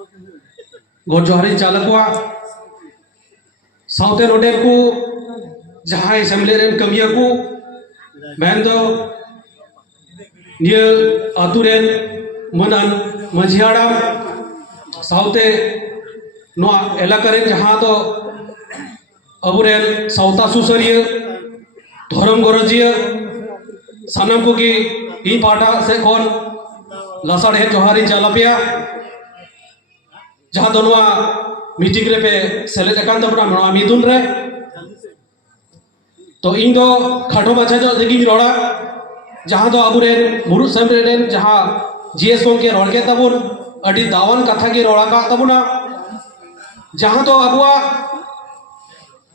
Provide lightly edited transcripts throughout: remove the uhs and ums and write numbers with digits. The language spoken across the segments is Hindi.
गोड जोहारी चालकुआ साउते नोडे को जहां सेमले रेन कमिया को मेंदो निये आतुरेन मनन मझियाड़ा साउते नोआ एलाकारेन जहां तो अबुरेन साउता सुसरिय धर्म गरजिय सानम को की इ पाटा से कोन लासाड़ है जोहारी चालापिया जहां दो नोआ मीटिंग रे पे सेलेक्ट अकान तबना नोआ मिदुन रे तो इन दो खाटो माछा जो देखी रोड़ा जहां दो अबुरेन मुरुद सेमरेन जहां जीएस को के रोड़ के तबुन अडी दावन कथा की रोड़ा का तबुना जहां तो अबुआ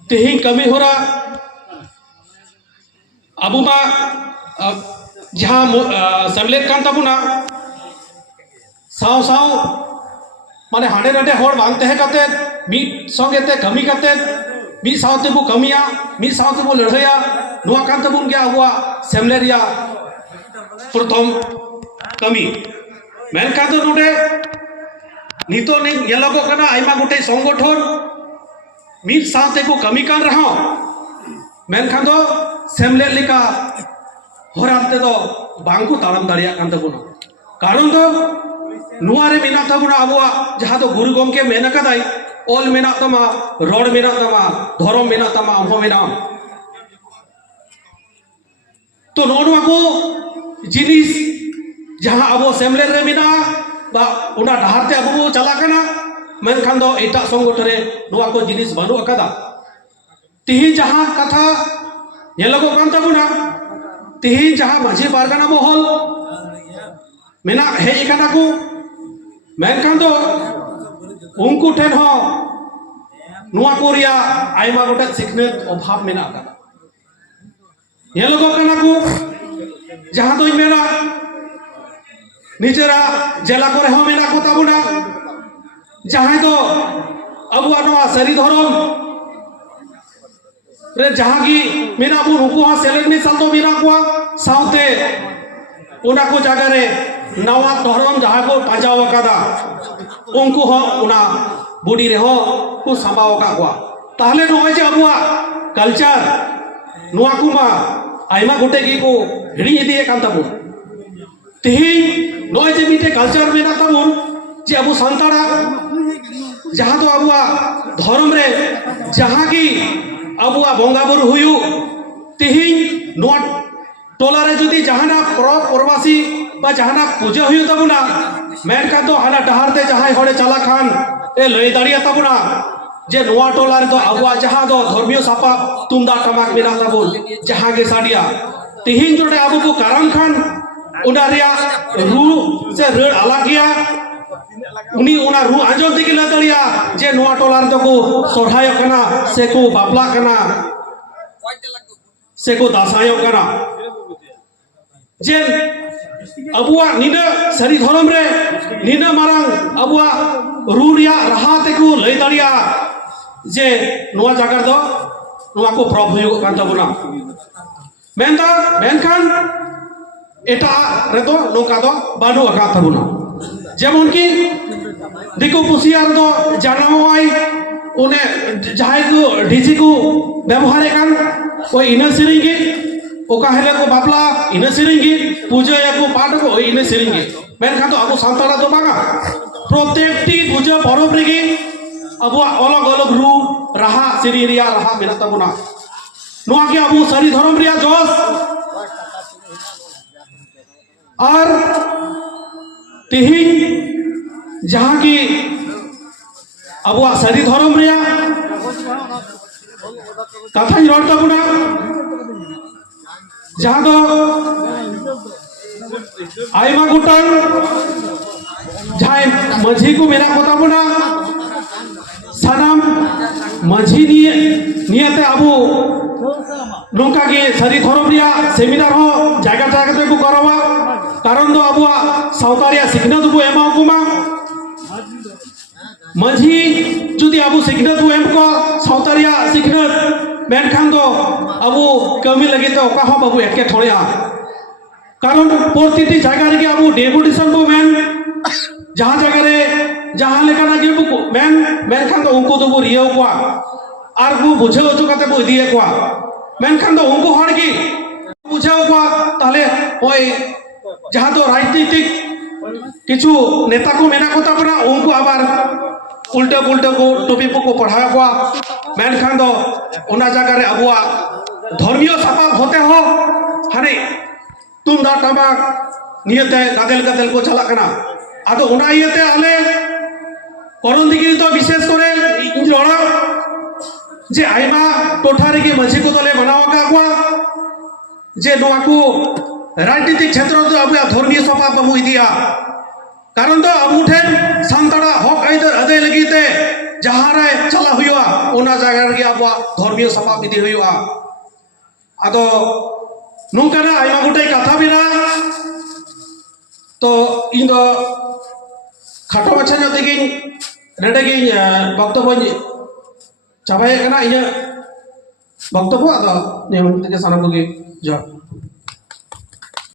तेहिं कमी हो रहा अबु मा जहां सेमलेट कान तबुना साव साव माने हाडे नाडे होड़ बांग तहे कते मी संगे ते कमी कते मी सावते बो कमिया मी सावते बो लड़हया नोआ कान तबुन के अबुआ सेमलेरिया प्रथम कमी मेन का तो नोडे नितो ने येलोगो कना आइमा गोटे संगठन मी सावते को कमी कान रहा मेन खान दो सेमलेट लिका होराते दो बांगको ताड़म दाड़िया कान तबुना कारण दो नुआरे मेना तबुना अबुआ जहां तो गुरु गंके मेना कदाई ओल मेना तमा रोड मेना तमा धर्म मेना तमा अहो मेना तो नोनवा को जिनिस जहां अबो सेमलेट रे मेना बा उना डहारते अबो चला कना मेनखान दो एटा संगठन नुआ को जिनिस बानु अकदा तिहि जहां कथा येलोगो कान तबुना तिहि जहां माझी पारगाना मोहल मेना हेज कना को मेनखान दो उनको ठेन हो नुआ कोरिया आइमा गोटे सिखनेत अभाव मेना कदा येलोगो कना को जहां तो मेना निजेरा जेला को हो मेना को तबुना जहां तो अबुआ नोआ सरी धरम रे जहां की मेना बु नुको हा सेलेक्ट में साल तो मेना को साउते उना को जगह रे नवा धरम जहां को पाजाव कदा उनको हो उना बुडी रे हो को संभाव का को ताहले नोय जे अबुआ कल्चर नोआ कुमा आइमा गोटे की को हिड़ी इदी कान तबु तिहि नोय जे मिटे कल्चर मेना तबुन जे अबु संताड़ा जहां तो अबुआ धर्म रे जहां की अबुआ बोंगा बुरु हुयु तिहि नोआ टोला रे जुदी जहाना परब परवासी बा जहाना पूजा हुयु तबुना मेन का तो हाना डहारते जहां होड़े चला खान ए लय दाड़िया तबुना जे नोआ टोला रे तो अबुआ जहां दो धर्मियो सापा तुमदा टमाक मेना तबुन जहां के साडिया तिहिन जोड़े अबु को कारण खान उना रिया रू से रड़ आला किया उनी उना रू आंजम दिगी लदड़िया जे नोआ टोला रे तो को सोरहाय कना से को बापला कना से को दासायो कना जे अबुआ निना सरी धरम रे निना मारंग अबुआ रू रिया रहा ते को लय दाड़िया जे नोआ जागर दो नोआ को प्रॉब हुयो कान तबुना मेनदा मेनखान एटा रे तो नोका दो बानु अका तबुना जेमन की दिको पुसियार दो जानावाई उन्हें जहां को डीसी को व्यवहार कान कोई इना सिरिंगी ओका हेले को बापला इना सिरिंगी पूजा या को पाठ को इना सिरिंगी मेनखान तो अबो सांताड़ा तो बागा प्रत्येकटी पूजा परब रेगी अबो अलग अलग रू रहा सिरी रिया रहा मेना तबुना नोआ के अबो सारी धर्म रिया जोस और तिहि जहां की अबुआ सारी धर्म रिया कथा रोड़ तबुना जहां दो आइमा गुटान जहां मझी को मेरा को तबुना सानाम मझी नियते अबु नौका के सारी धर्म रिया सेमिनार हो जायगा जायगा को करवा कारण दो अबुआ सावतारिया सिखनत बो एमा कुमा मझी जुदी अबु सिखनत बो एम को सावतारिया सिखनत मेनखान दो अबु कमी लगे तो ओका हो बाबू एके ठोड़िया कारण प्रतिटी जायगा रे अबु डेपुटेशन बो मेन जहां जगह रे जहां लेकाना गे बुको मेनखान दो उनको तो बो रियाव कोआ आर बो बुझाव हचो काते बो इदिए कोआ मेनखान दो उनको हर की बुझाव कोआ ताहले ओय जहां दो राजनीतिक किछु नेता को मेना को ताबना उनको आबार उल्टा उल्टा को टोपी को पढ़ाया कोआ मेनखान दो ओना जगह रे अबुआ धर्मीय सापाब होते हो हाने तुमदाग टमाक नियते गादेल गादेल को चला कना आदो ओना इयते आले करन दिगी तो विशेष करे इन रोड़ा जे आइमा टोठा रे माझी को दले बनावा का कोआ जे नोआ को राजनीतिक क्षेत्र तो अब धर्मीय सापाब बमु इदिया कारण तो अब ठेन सांतड़ा हक आइदर अदे लगिते जहां रे चला हुआ ओना जगह रे अब धर्मीय सापाब इदी हुआ आदो नोंकाना आइमा गोटे कथा बिना तो इन दो खाटो माछा जो तेगी नेडेगी वक्तव्य चाबाय कना इया वक्तव्य आदो ने सानाम को जो